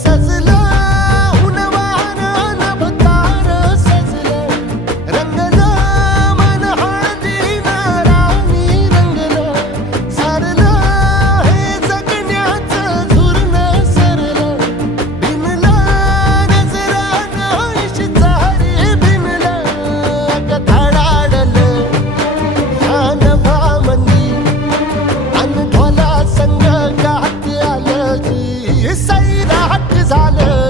सजलं हुनवार नभतार सजलं रंगलं मन हळदीनं राणी रंगलं सारलं हे जगण्याचं झुरणं सरलं भिनलं नजरानं इश्तारी भिनलं अगं धडाडलं ह्या नभामंदी अन ढोला संग गात आलं जी सैराट झालं